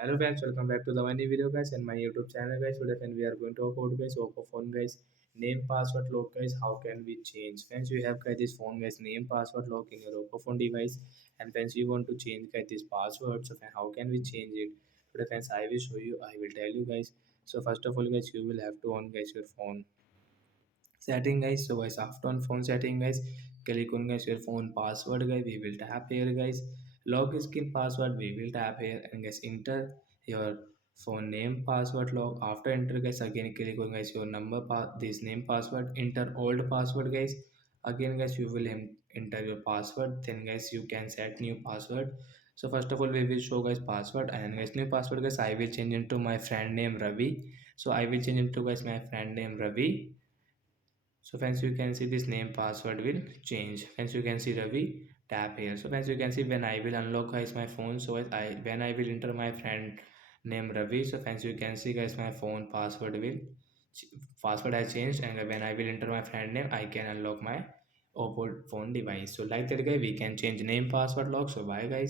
Hello friends, welcome back to the one new video guys and my YouTube channel guys. Today friends, we are going to talk about guys Oppo phone guys. Name password lock guys. How can we change? Friends, you have guys this phone guys name password lock in your Oppo phone device, and friends you want to change guys this password. So friends, how can we change it? Today friends, I will show you. I will tell you guys. So first of all guys, you will have to on guys your phone setting guys. So guys, after on phone setting guys, click on guys your phone password guys. We will tap here guys, log skin password. We will tap here and guys enter your phone name password log. After enter guys, again click on guys your number this name password, enter old password guys. Again guys, you will enter your password, then guys you can set new password. So first of all we will show guys password, and guys new password guys I will change into my friend name Ravi. So I will change into guys my friend name Ravi. So friends, you can see this name password will change. Friends, you can see Ravi, tap here. So friends, you can see when I will unlock guys my phone. So I when I will enter my friend name Ravi. So friends, you can see guys my phone password has changed, and when I will enter my friend name, I can unlock my Oppo phone device. So like that guy, we can change name password lock. So bye guys.